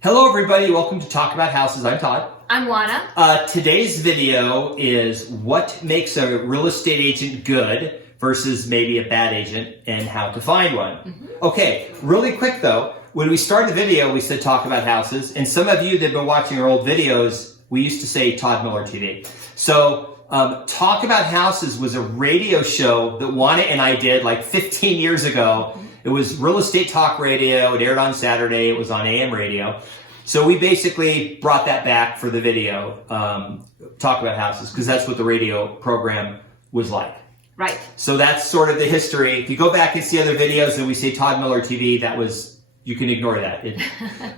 Hello everybody, welcome to Talk About Houses. I'm Todd. I'm Oana. Today's video is what makes a real estate agent good versus maybe a bad agent and how to find one. Okay, really quick though, when we started the video we said talk about houses, and some of you that have been watching our old videos, we used to say Todd Miller TV. So Talk About Houses was a radio show that Oana and I did like 15 years ago. It was real estate talk radio. It aired on Saturday. It was on AM radio. So we basically brought that back for the video, Talk About Houses, because that's what the radio program was like. Right. So that's sort of the history. If you go back and see other videos and we say Todd Miller TV, that was, you can ignore that.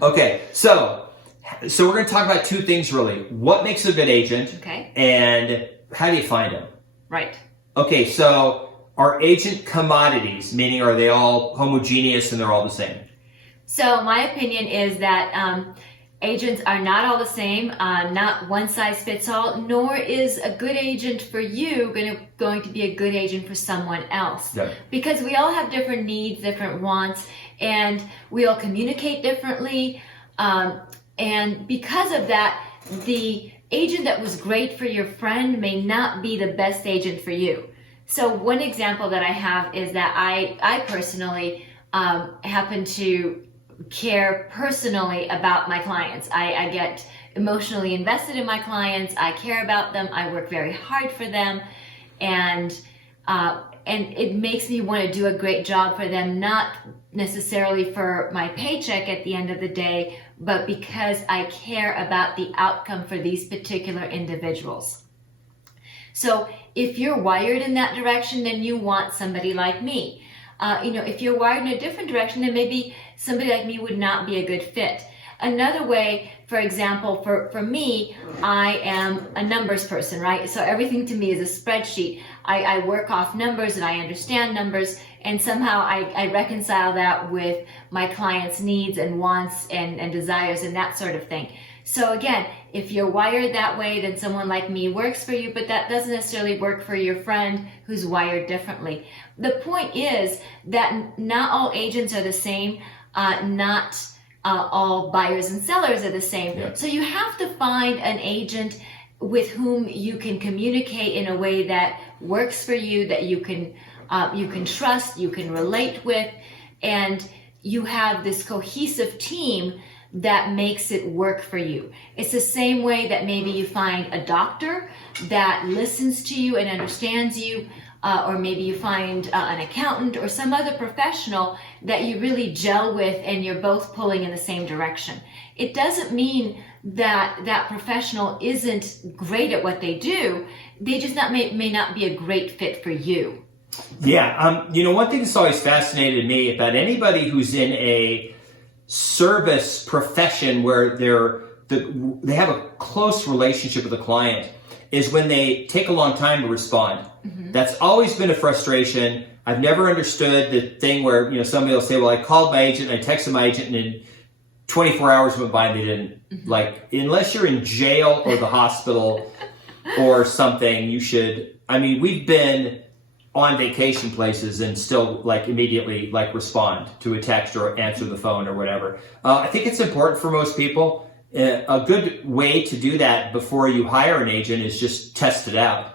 Okay, so we're going to talk about two things really. What makes a good agent? Okay. And how do you find them? Right. Okay, so are agent commodities, meaning are they all homogeneous and they're all the same? So my opinion is that agents are not all the same, not one size fits all, nor is a good agent for you going to be a good agent for someone else. Yeah. Because we all have different needs, different wants, and we all communicate differently. And because of that, the agent that was great for your friend may not be the best agent for you. So one example that I have is that I personally happen to care personally about my clients. I get emotionally invested in my clients. I care about them. I work very hard for them, and it makes me want to do a great job for them, not necessarily for my paycheck at the end of the day, but because I care about the outcome for these particular individuals. So if you're wired in that direction, then you want somebody like me. If you're wired in a different direction, then maybe somebody like me would not be a good fit. Another way, for example, for me, I am a numbers person, right? So everything to me is a spreadsheet. I work off numbers and I understand numbers, and somehow I reconcile that with my clients' needs and wants and desires and that sort of thing. So again, if you're wired that way, then someone like me works for you, but that doesn't necessarily work for your friend who's wired differently. The point is that not all agents are the same, not all buyers and sellers are the same. Yeah. So you have to find an agent with whom you can communicate in a way that works for you, that you can trust, you can relate with, and you have this cohesive team that makes it work for you. It's the same way that maybe you find a doctor that listens to you and understands you, or maybe you find an accountant or some other professional that you really gel with and you're both pulling in the same direction. It doesn't mean that that professional isn't great at what they do. They just may not be a great fit for you. Yeah, one thing that's always fascinated me about anybody who's in a service profession where they have a close relationship with a client is when they take a long time to respond. That's always been a frustration. I've never understood the thing where somebody will say, well, I called my agent, I texted my agent, and in 24 hours went by and they didn't. Like, unless you're in jail or the hospital or something, you should. I mean, we've been on vacation places and still immediately respond to a text or answer the phone or whatever. I think it's important for most people. A good way to do that before you hire an agent is just test it out.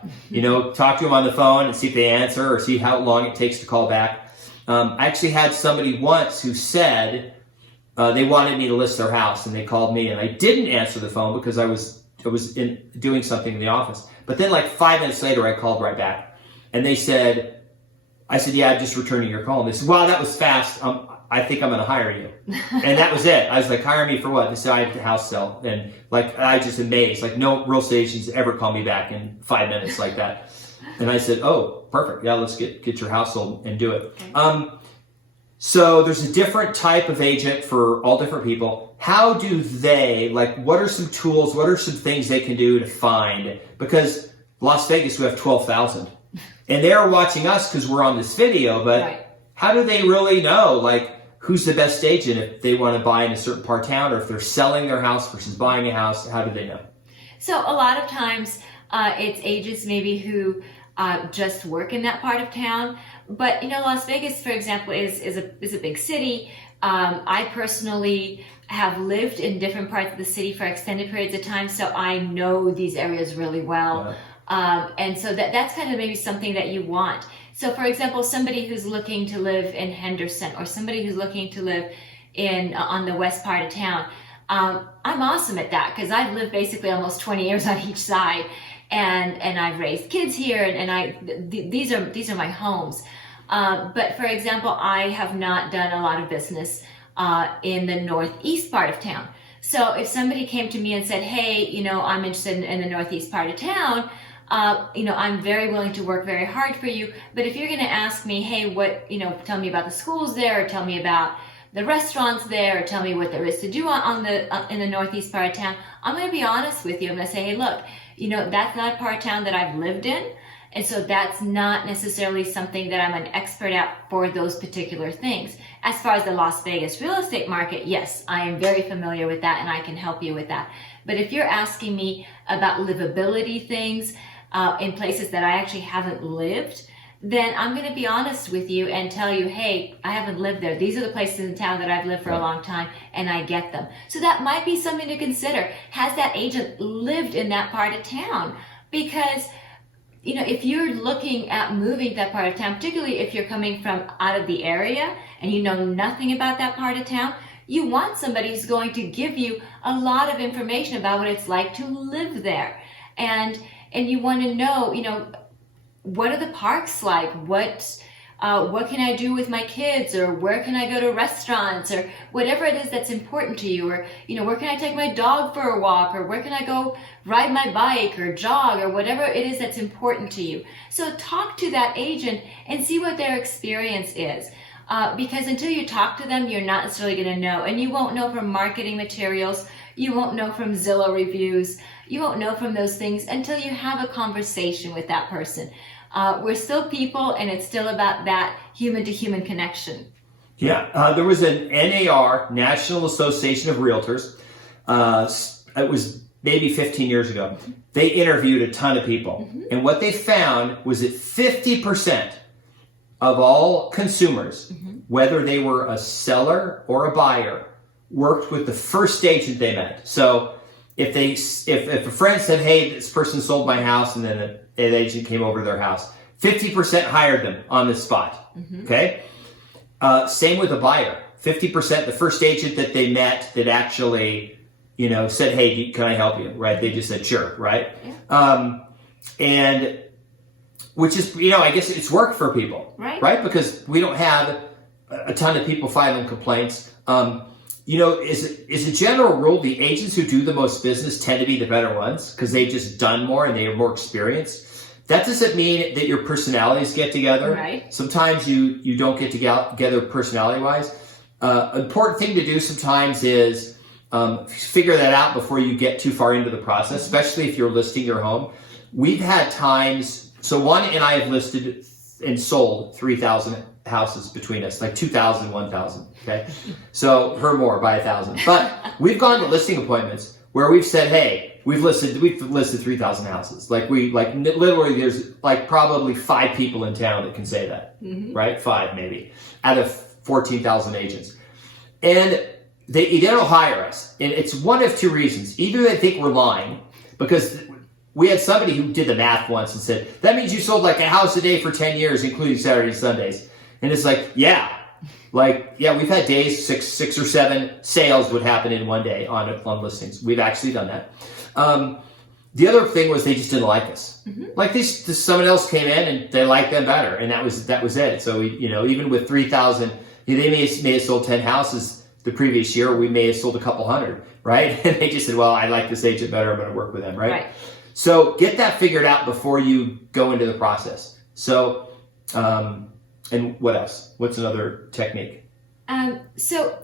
Talk to them on the phone and see if they answer or see how long it takes to call back. I actually had somebody once who said they wanted me to list their house, and they called me, and I didn't answer the phone because I was doing something in the office. But then 5 minutes later, I called right back. And I said, yeah, I'm just returning your call. And they said, wow, that was fast. I think I'm going to hire you. And that was it. I was like, hire me for what? They said, I have the house sell. And I just amazed. No real estate agents ever call me back in 5 minutes like that. And I said, oh, perfect. Yeah, let's get your house sold and do it. Okay. So there's a different type of agent for all different people. How do they, what are some tools? What are some things they can do to find? Because Las Vegas, we have 12,000. And they're watching us because we're on this video, but right. How do they really know, who's the best agent if they want to buy in a certain part of town, or if they're selling their house versus buying a house? How do they know? So a lot of times it's agents maybe who just work in that part of town. But Las Vegas, for example, is a big city. I personally have lived in different parts of the city for extended periods of time, so I know these areas really well. And so that's kind of maybe something that you want. So for example, somebody who's looking to live in Henderson, or somebody who's looking to live on the west part of town, I'm awesome at that because I've lived basically almost 20 years on each side, and I've raised kids here, and these are my homes. But for example, I have not done a lot of business in the northeast part of town. So if somebody came to me and said, hey, I'm interested in the northeast part of town, I'm very willing to work very hard for you. But if you're going to ask me, hey, tell me about the schools there, or tell me about the restaurants there, or tell me what there is to do in the northeast part of town, I'm going to be honest with you. I'm going to say, hey, look, that's not a part of town that I've lived in. And so that's not necessarily something that I'm an expert at for those particular things. As far as the Las Vegas real estate market, yes, I am very familiar with that, and I can help you with that. But if you're asking me about livability things in places that I actually haven't lived, then I'm going to be honest with you and tell you, hey, I haven't lived there. These are the places in town that I've lived for a long time, and I get them. So that might be something to consider. Has that agent lived in that part of town? Because if you're looking at moving to that part of town, particularly if you're coming from out of the area and you know nothing about that part of town, you want somebody who's going to give you a lot of information about what it's like to live there. And you want to know, what are the parks like? What can I do with my kids, or where can I go to restaurants, or whatever it is that's important to you, or where can I take my dog for a walk, or where can I go ride my bike or jog, or whatever it is that's important to you. So talk to that agent and see what their experience is, because until you talk to them, you're not necessarily going to know, and you won't know from marketing materials, you won't know from Zillow reviews, you won't know from those things until you have a conversation with that person. We're still people, and it's still about that human-to-human connection. Yeah, there was an NAR, National Association of Realtors. It was maybe 15 years ago. They interviewed a ton of people. And what they found was that 50% of all consumers, whether they were a seller or a buyer, worked with the first agent they met. So if a friend said, hey, this person sold my house, and then an agent came over to their house, 50% hired them on the spot. Okay? Same with a buyer. 50%, the first agent that they met that actually, said, hey, can I help you? Right? They just said, sure. Right? Yeah. And which is, I guess it's worked for people. Right? Because we don't have a ton of people filing complaints. Is a general rule, the agents who do the most business tend to be the better ones because they've just done more and they have more experience. That doesn't mean that your personalities get together. Right. Sometimes you don't get together personality-wise. Important thing to do sometimes is figure that out before you get too far into the process, especially if you're listing your home. We've had times, so Juan and I have listed and sold 3,000 houses between us, like 2,000, 1,000, okay? So her more by 1,000. But we've gone to listing appointments where we've said, hey, we've listed 3,000 houses. Literally there's like probably 5 people in town that can say that, right? 5 maybe, out of 14,000 agents. And they don't hire us. And it's one of 2 reasons. Either they think we're lying, because we had somebody who did the math once and said, that means you sold like a house a day for 10 years, including Saturdays and Sundays. And it's like, yeah, we've had days, six or 7 sales would happen in one day on listings. We've actually done that. The other thing was they just didn't like us. Like someone else came in and they liked them better, and that was it. So even with 3,000, they may have sold 10 houses the previous year. We may have sold a couple hundred, right? And they just said, well, I like this agent better. I'm going to work with them, right? So get that figured out before you go into the process. So. And what else? What's another technique? So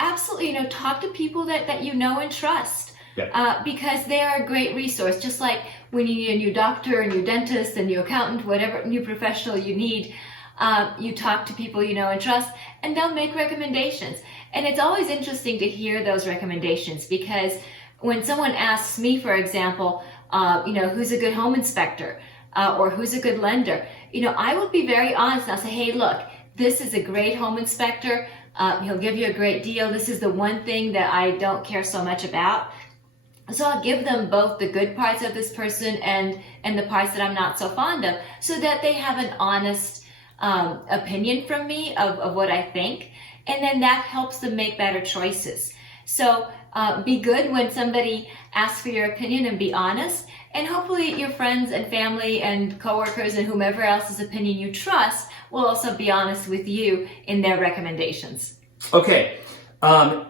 absolutely, talk to people that you know and trust, because they are a great resource. Just like when you need a new doctor, a new dentist, a new accountant, whatever new professional you need, you talk to people you know and trust, and they'll make recommendations. And it's always interesting to hear those recommendations, because when someone asks me, for example, who's a good home inspector, or who's a good lender, I will be very honest and I'll say, hey, look, this is a great home inspector. He'll give you a great deal. This is the one thing that I don't care so much about. So I'll give them both the good parts of this person and the parts that I'm not so fond of, so that they have an honest opinion from me of what I think, and then that helps them make better choices. So be good when somebody asks for your opinion, and be honest, and hopefully your friends and family and coworkers and whomever else's opinion you trust will also be honest with you in their recommendations. Okay,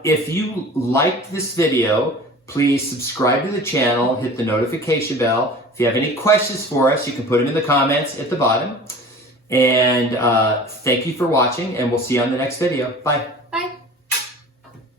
if you liked this video, please subscribe to the channel, hit the notification bell. If you have any questions for us, you can put them in the comments at the bottom. And thank you for watching, and we'll see you on the next video. Bye.